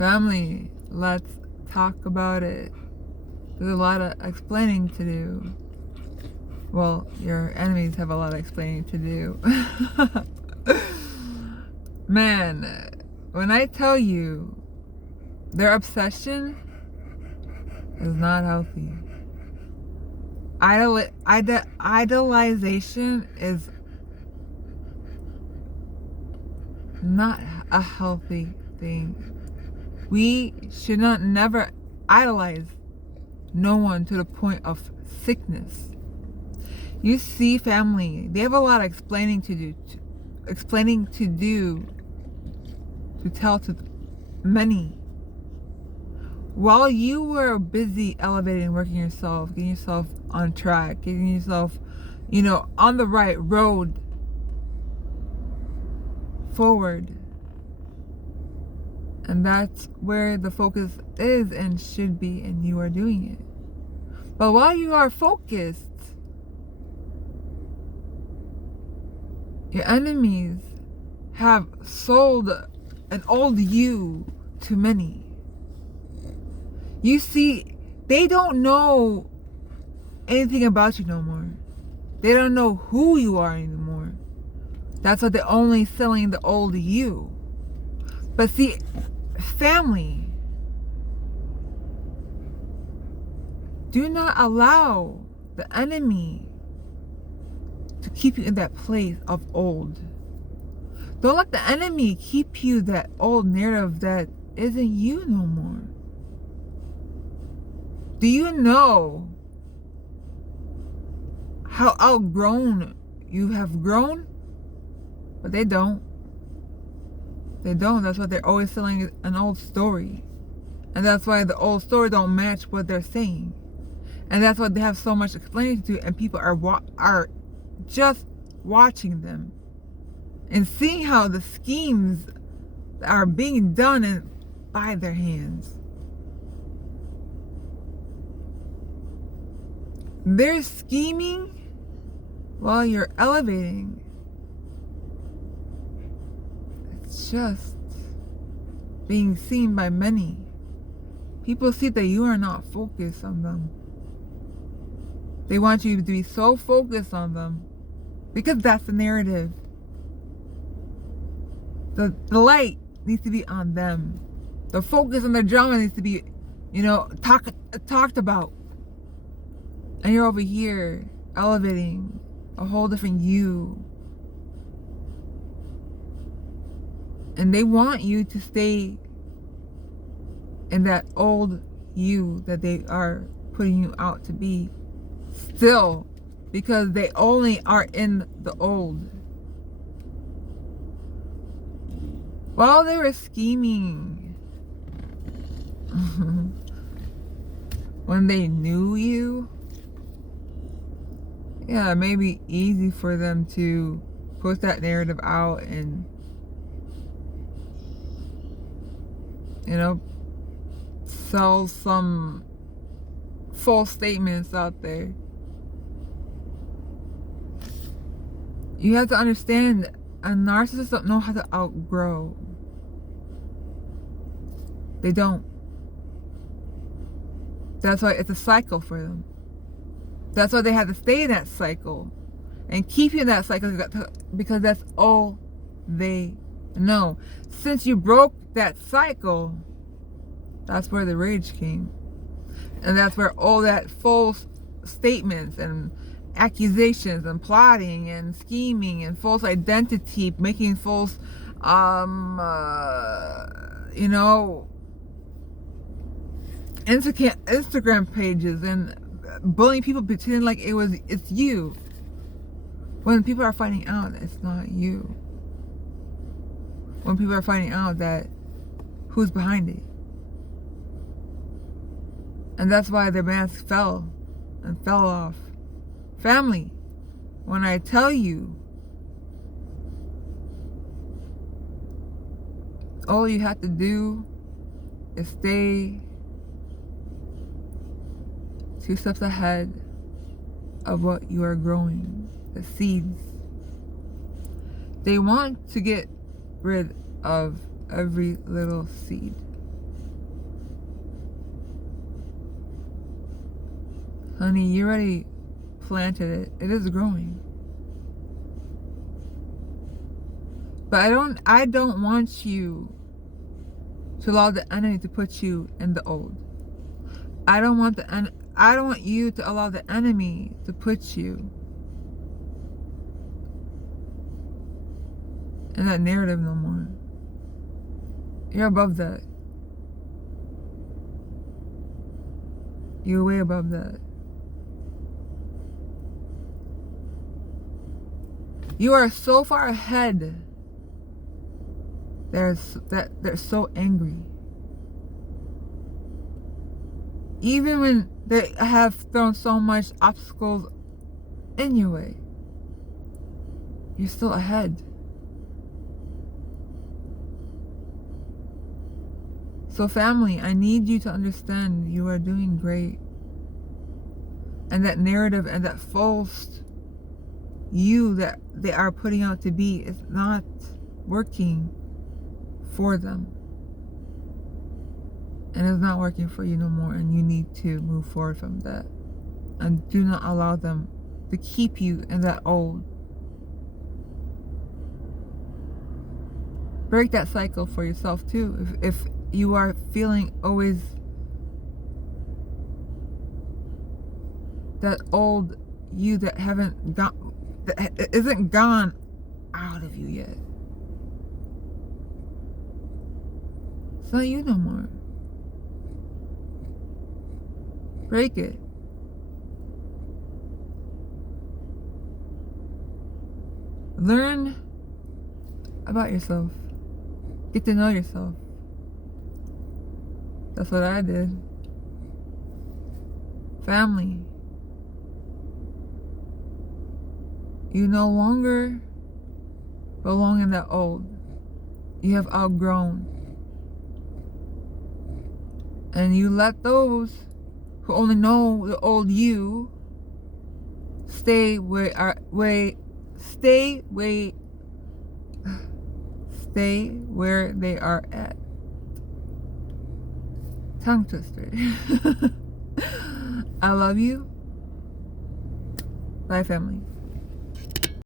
Family, let's talk about it. There's a lot of explaining to do. Well, your enemies have a lot of explaining to do. Man, when I tell you their obsession is not healthy. Idolization is not a healthy thing. We should not never idolize no one to the point of sickness. You see, family, they have a lot of explaining to do, to tell to many. While you were busy elevating, working yourself, getting yourself on track, getting yourself, on the right road forward. And that's where the focus is and should be, and you are doing it. But while you are focused, your enemies have sold an old you to many. You see, they don't know anything about you no more. They don't know who you are anymore. That's why they're only selling the old you. But see, family, do not allow the enemy to keep you in that place of old. Don't let the enemy keep you that old narrative that isn't you no more. Do you know how outgrown you have grown? But they don't. They don't. That's why they're always selling an old story. And that's why the old story don't match what they're saying. And that's why they have so much explaining to do, and people are just watching them and seeing how the schemes are being done by their hands. They're scheming while you're elevating. It's just being seen by many. People see that you are not focused on them. They want you to be so focused on them because that's the narrative. The light needs to be on them. The focus on the drama needs to be, talked about. And you're over here elevating a whole different you. And they want you to stay in that old you that they are putting you out to be still, because they only are in the old. While they were scheming, when they knew you, yeah, it may be easy for them to put that narrative out and, sell some false statements out there. You have to understand, a narcissist don't know how to outgrow. They don't. That's why it's a cycle for them. That's why they have to stay in that cycle and keep you in that cycle, because that's all they know. Since you broke that cycle, that's where the rage came. And that's where all that false statements and accusations and plotting and scheming and false identity, making false, Instagram pages and bullying people, pretending like it's you, when people are finding out it's not you. When people are finding out that who's behind it. And that's why their mask fell off. Family, when I tell you, all you have to do is stay 2 steps ahead of what you are growing, the seeds. They want to get rid of every little seed. Honey, you already planted it. It is growing. But I don't want you to allow the enemy to put you in the old. I don't want you to allow the enemy to put you in that narrative no more. You're above that. You're way above that. You are so far ahead. They're so angry. Even when they have thrown so much obstacles in your way, you're still ahead. So family, I need you to understand you are doing great. And that narrative and that false you that they are putting out to be is not working for them. And it's not working for you no more, and you need to move forward from that. And do not allow them to keep you in that old. Break that cycle for yourself too. If you are feeling always that old you that isn't gone out of you yet. It's not you no more. Break it. Learn about yourself. Get to know yourself. That's what I did. Family. You no longer belong in that old. You have outgrown. And you let those who only know the old you stay where they are at. Tongue twister. I love you. Bye, family.